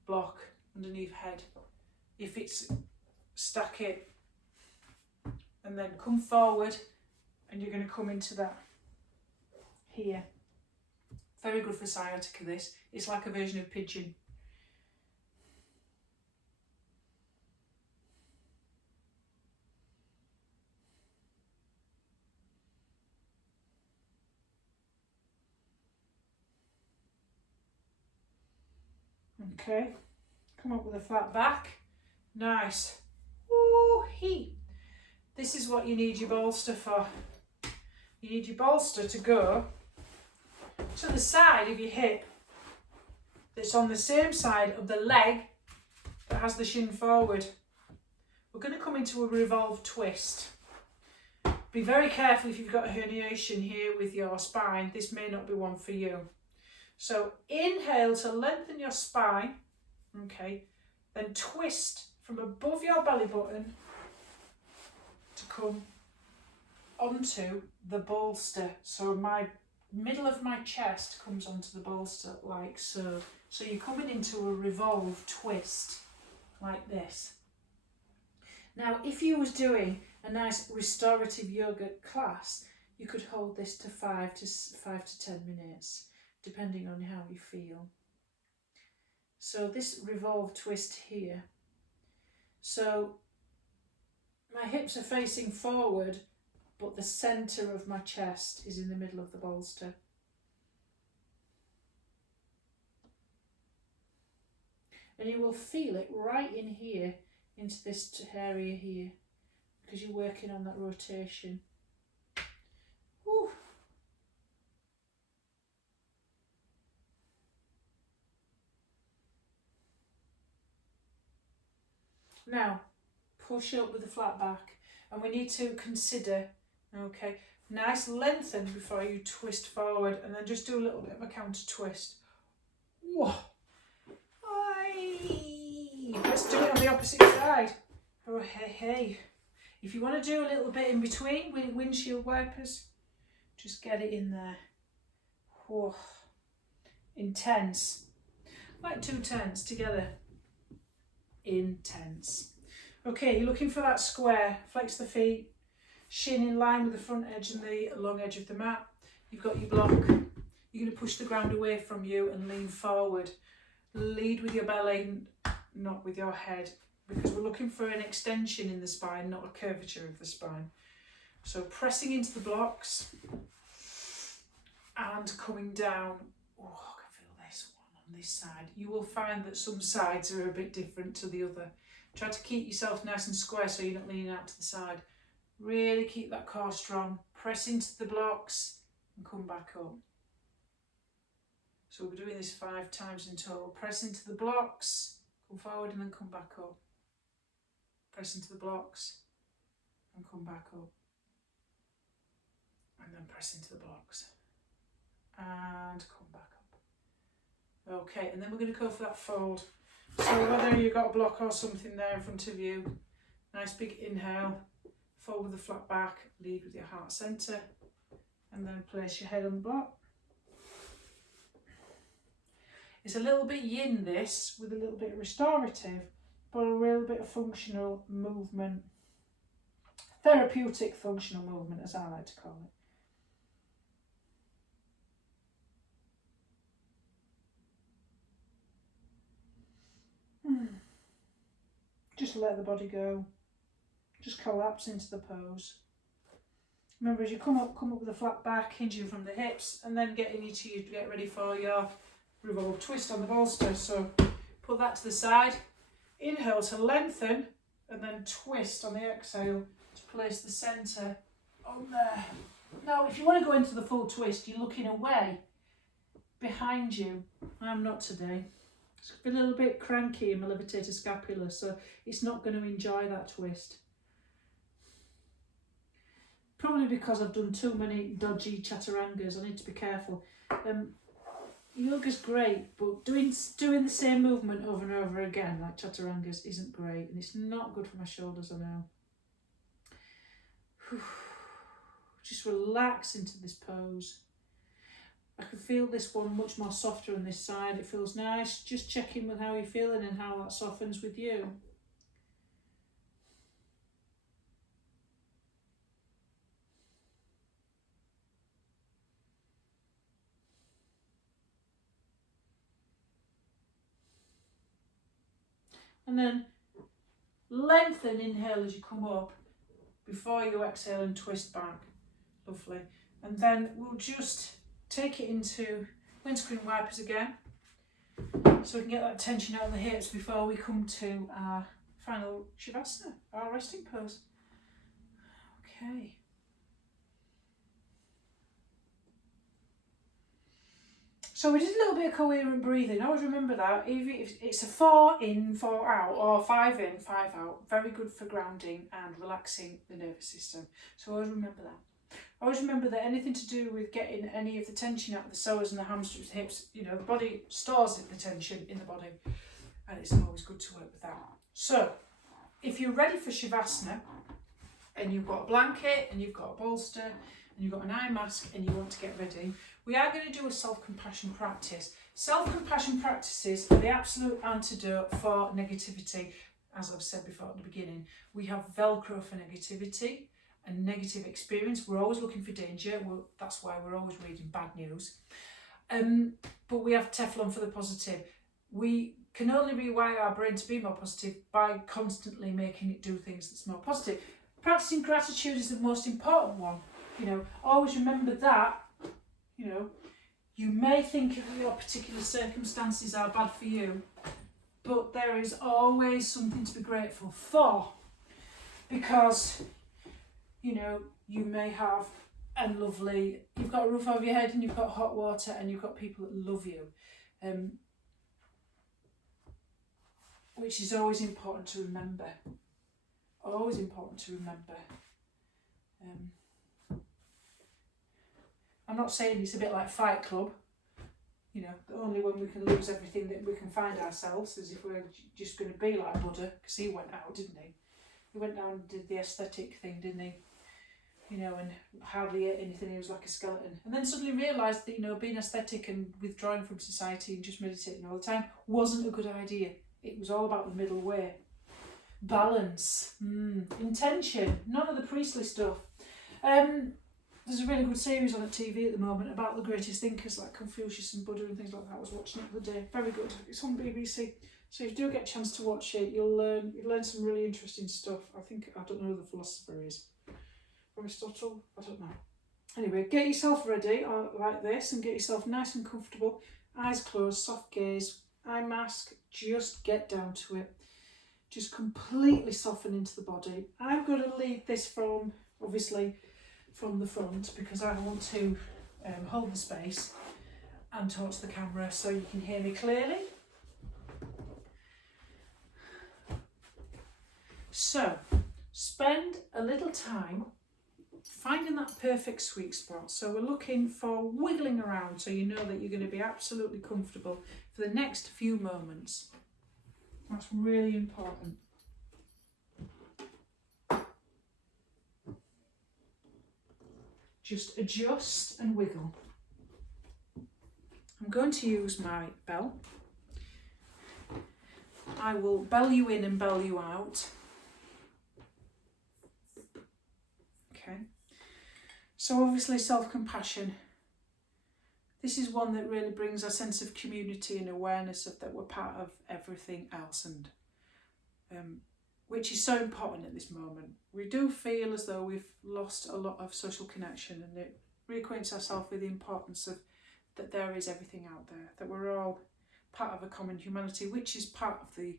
block underneath head. If it's, stack it. And then come forward, and you're going to come into that here. Very good for sciatica, this. It's like a version of pigeon. Okay, come up with a flat back. Nice. Woo-hee. This is what you need your bolster for. You need your bolster to go to the side of your hip that's on the same side of the leg that has the shin forward. We're going to come into a revolved twist. Be very careful if you've got a herniation here with your spine. This may not be one for you. So inhale to lengthen your spine, okay, then twist from above your belly button to come onto the bolster. So my middle of my chest comes onto the bolster like so. So you're coming into a revolved twist like this. Now, if you was doing a nice restorative yoga class, you could hold this to 5 to 10 minutes. Depending on how you feel. So this revolved twist here. So my hips are facing forward, but the centre of my chest is in the middle of the bolster. And you will feel it right in here, into this area here, because you're working on that rotation. Whew. Now, push up with a flat back, and we need to consider, okay, nice lengthen before you twist forward, and then just do a little bit of a counter twist. Whoa. Let's do it on the opposite side. Oh, hey. If you want to do a little bit in between with windshield wipers, just get it in there. Whoa. Intense. Like 2 tens together. Intense. Okay, you're looking for that square. Flex the feet, shin in line with the front edge and the long edge of the mat. You've got your block. You're going to push the ground away from you and lean forward. Lead with your belly, not with your head, because we're looking for an extension in the spine, not a curvature of the spine. So pressing into the blocks and coming down. Oh, I can feel this one on this side. You will find that some sides are a bit different to the other. Try to keep yourself nice and square so you're not leaning out to the side. Really keep that core strong. Press into the blocks and come back up. So we're doing this 5 times in total. Press into the blocks, come forward and then come back up. Press into the blocks and come back up. And then press into the blocks and come back up. Okay, and then we're going to go for that fold. So whether you've got a block or something there in front of you, nice big inhale, fold with a flat back, lead with your heart centre, and then place your head on the block. It's a little bit yin, this, with a little bit restorative, but a real bit of functional movement. Therapeutic functional movement, as I like to call it. Just let the body go. Just collapse into the pose. Remember, as you come up with a flat back, hinging from the hips, and then getting you to get ready for your revolve twist on the bolster. So put that to the side. Inhale to lengthen, and then twist on the exhale to place the centre on there. Now, if you want to go into the full twist, you're looking away behind you. I'm not today. It's a little bit cranky in my levitator scapula, so it's not going to enjoy that twist. Probably because I've done too many dodgy chaturangas. I need to be careful. Yoga's great, but doing the same movement over and over again, like chaturangas, isn't great, and it's not good for my shoulders, I know. Just relax into this pose. I can feel this one much more softer on this side. It feels nice. Just check in with how you're feeling and how that softens with you. And then lengthen, inhale as you come up before you exhale and twist back. Lovely. And then we'll just take it into windscreen wipers again, so we can get that tension out of the hips before we come to our final Shavasana, our resting pose. Okay. So we did a little bit of coherent breathing. Always remember that. Even if it's a 4 in, 4 out, or 5 in, 5 out. Very good for grounding and relaxing the nervous system. So always remember that. Always remember that anything to do with getting any of the tension out of the psoas and the hamstrings, hips, you know, the body stores the tension in the body, and it's always good to work with that. So, if you're ready for Shavasana, and you've got a blanket, and you've got a bolster, and you've got an eye mask, and you want to get ready, we are going to do a self-compassion practice. Self-compassion practices are the absolute antidote for negativity. As I've said before at the beginning, we have Velcro for negativity and negative experience. We're always looking for danger. That's why we're always reading bad news. But we have Teflon for the positive. We can only rewire our brain to be more positive by constantly making it do things that's more positive. Practicing gratitude is the most important one. You know, always remember that. You know, you may think your particular circumstances are bad for you, but there is always something to be grateful for, because, you know, you may have you've got a roof over your head, and you've got hot water, and you've got people that love you, which is always important to remember. Always important to remember. I'm not saying it's a bit like Fight Club, you know, only when we can lose everything that we can find ourselves, as if we're just going to be like Buddha, because he went out, didn't he? He went down and did the aesthetic thing, didn't he? You know, and hardly ate anything, he was like a skeleton. And then suddenly realised that, you know, being aesthetic and withdrawing from society and just meditating all the time wasn't a good idea. It was all about the middle way. Balance, intention, none of the priestly stuff. There's a really good series on the TV at the moment about the greatest thinkers like Confucius and Buddha and things like that. I was watching it the other day. Very good. It's on BBC. So if you do get a chance to watch it, you'll learn some really interesting stuff. I don't know who the philosopher is. Aristotle? I don't know. Anyway, get yourself ready like this and get yourself nice and comfortable. Eyes closed, soft gaze, eye mask. Just get down to it. Just completely soften into the body. I'm going to lead this from the front, because I want to hold the space and talk to the camera so you can hear me clearly. So, spend a little time finding that perfect sweet spot. So we're looking for wiggling around, so you know that you're going to be absolutely comfortable for the next few moments. That's really important. Just adjust and wiggle. I'm going to use my bell. I will bell you in and bell you out. Okay. So obviously self-compassion. This is one that really brings a sense of community and awareness of that we're part of everything else, and which is so important at this moment. We do feel as though we've lost a lot of social connection, and it reacquaints ourselves with the importance of that there is everything out there, that we're all part of a common humanity, which is part of the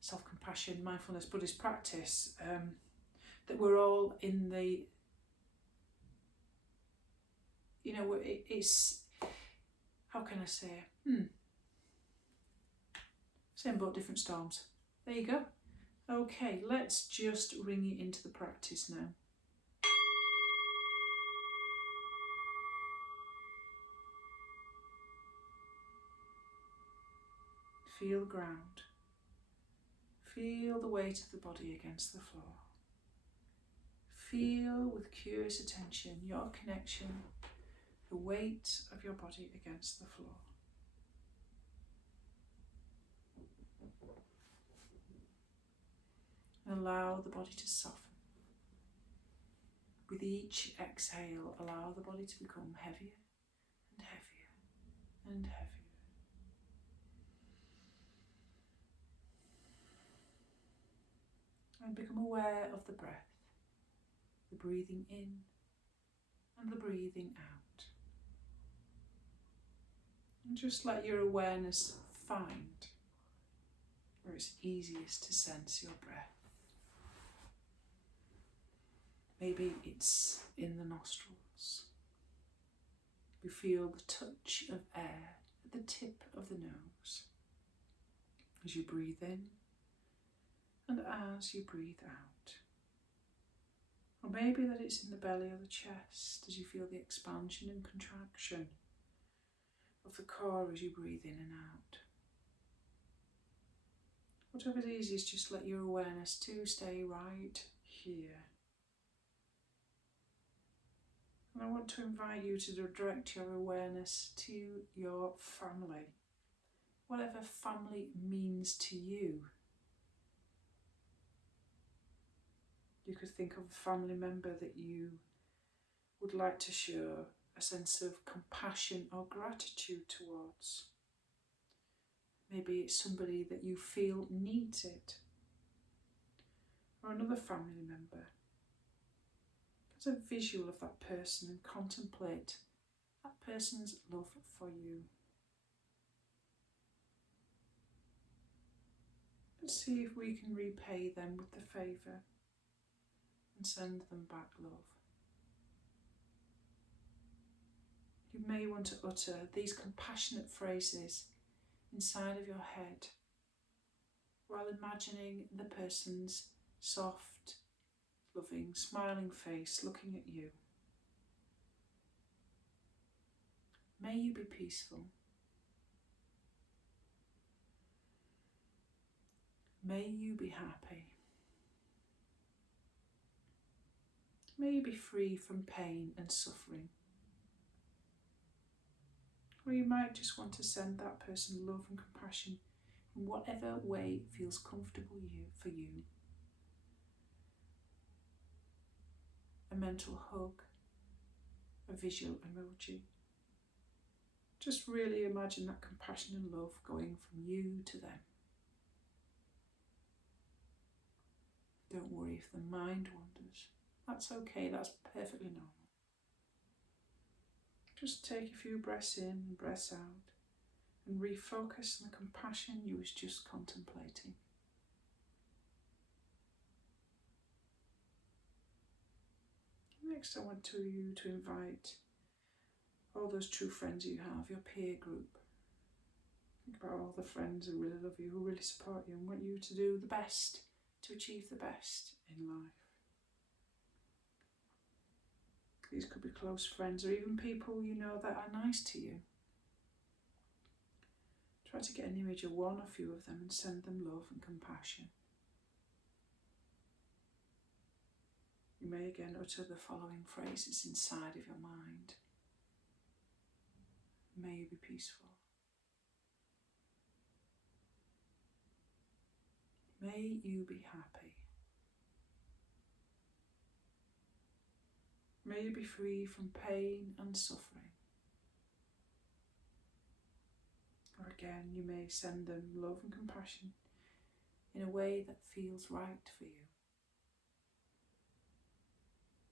self-compassion, mindfulness, Buddhist practice, that we're all in the, you know, it's, how can I say, same boat, different storms. There you go. Okay, let's just ring it into the practice now. Feel the ground. Feel the weight of the body against the floor. Feel with curious attention your connection, the weight of your body against the floor. Allow the body to soften. With each exhale, allow the body to become heavier and heavier and heavier. And become aware of the breath, the breathing in and the breathing out. And just let your awareness find where it's easiest to sense your breath. Maybe it's in the nostrils. You feel the touch of air at the tip of the nose as you breathe in and as you breathe out. Or maybe that it's in the belly or the chest as you feel the expansion and contraction of the core as you breathe in and out. Whatever's easiest, just let your awareness to stay right here. And I want to invite you to direct your awareness to your family, whatever family means to you. You could think of a family member that you would like to show a sense of compassion or gratitude towards. Maybe it's somebody that you feel needs it, or another family member. Get a visual of that person and contemplate that person's love for you. Let's see if we can repay them with the favour and send them back love. You may want to utter these compassionate phrases inside of your head while imagining the person's soft, loving, smiling face looking at you. May you be peaceful. May you be happy. May you be free from pain and suffering. Or you might just want to send that person love and compassion in whatever way feels comfortable for you. A mental hug, a visual emoji. Just really imagine that compassion and love going from you to them. Don't worry if the mind wanders. That's okay, that's perfectly normal. Just take a few breaths in and breaths out and refocus on the compassion you was just contemplating. Next, I want you to invite all those true friends you have, your peer group. Think about all the friends who really love you, who really support you and want you to do the best, to achieve the best in life. These could be close friends or even people you know that are nice to you. Try to get an image of one or few of them and send them love and compassion. You may again utter the following phrases inside of your mind. May you be peaceful. May you be happy. May you be free from pain and suffering. Or again, you may send them love and compassion in a way that feels right for you.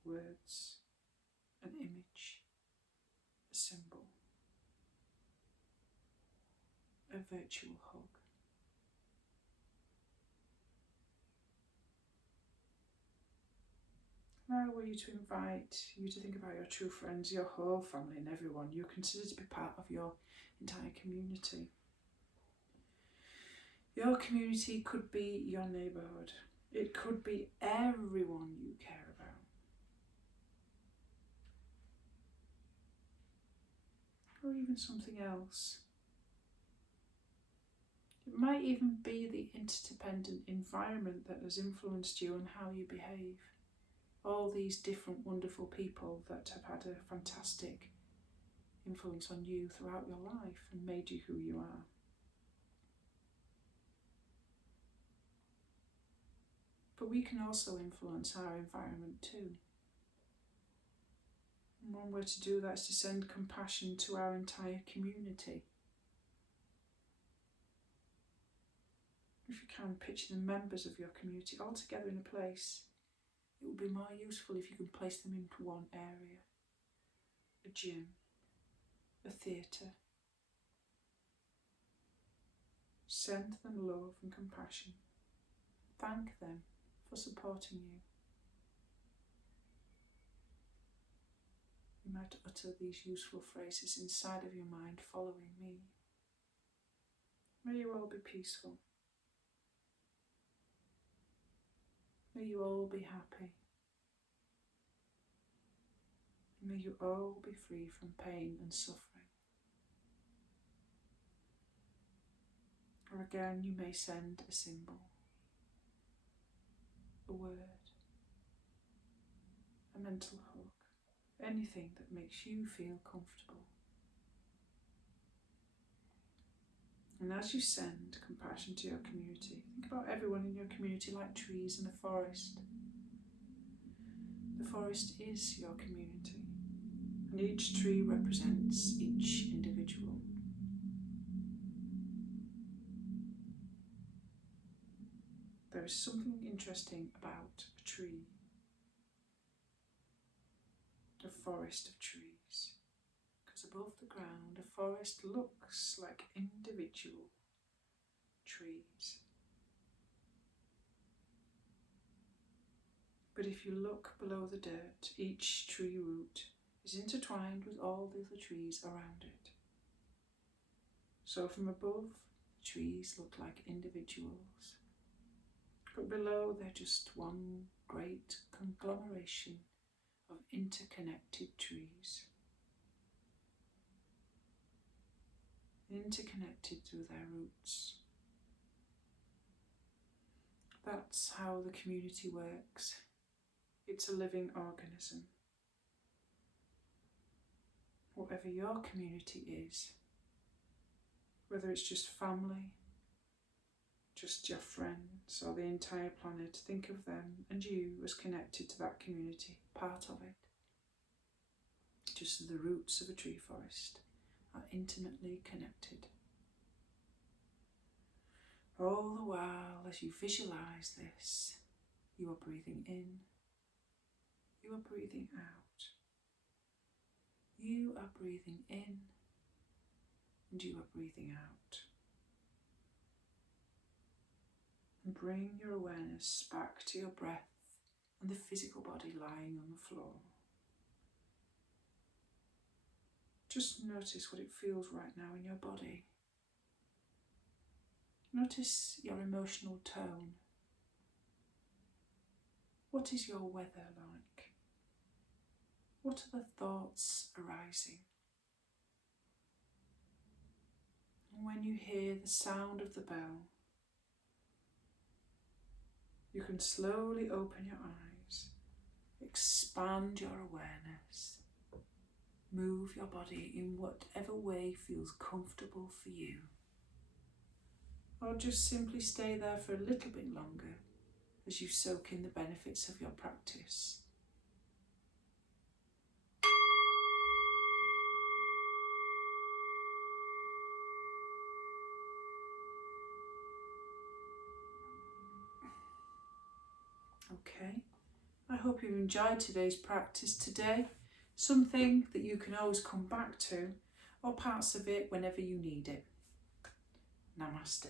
Words, an image, a symbol, a virtual hug. Now I want you to invite you to think about your true friends, your whole family and everyone you consider to be part of your entire community. Your community could be your neighbourhood. It could be everyone you care about. Or even something else. It might even be the interdependent environment that has influenced you and how you behave. All these different wonderful people that have had a fantastic influence on you throughout your life and made you who you are. But we can also influence our environment too. And one way to do that is to send compassion to our entire community. If you can, picture the members of your community all together in a place. It would be more useful if you can place them into one area. A gym, a theatre. Send them love and compassion. Thank them for supporting you. You might utter these useful phrases inside of your mind following me. May you all be peaceful. May you all be happy. May you all be free from pain and suffering. Or again, you may send a symbol, a word, a mental hug, anything that makes you feel comfortable. And as you send compassion to your community, think about everyone in your community like trees in a forest. The forest is your community, and each tree represents each individual. There is something interesting about a tree, a forest of trees. Because above the ground, a forest looks like individual trees. But if you look below the dirt, each tree root is intertwined with all the other trees around it. So from above, the trees look like individuals. But below, they're just one great conglomeration of interconnected trees. Interconnected through their roots. That's how the community works. It's a living organism. Whatever your community is, whether it's just family, just your friends, or the entire planet, think of them and you as connected to that community, part of it. Just as the roots of a tree forest are intimately connected. All the while, as you visualise this, you are breathing in, you are breathing out. You are breathing in, and you are breathing out. And bring your awareness back to your breath and the physical body lying on the floor. Just notice what it feels right now in your body. Notice your emotional tone. What is your weather like? What are the thoughts arising? And when you hear the sound of the bell, you can slowly open your eyes, expand your awareness, move your body in whatever way feels comfortable for you. or just simply stay there for a little bit longer as you soak in the benefits of your practice. Okay, I hope you've enjoyed today's practice today, something that you can always come back to, or parts of it whenever you need it. Namaste.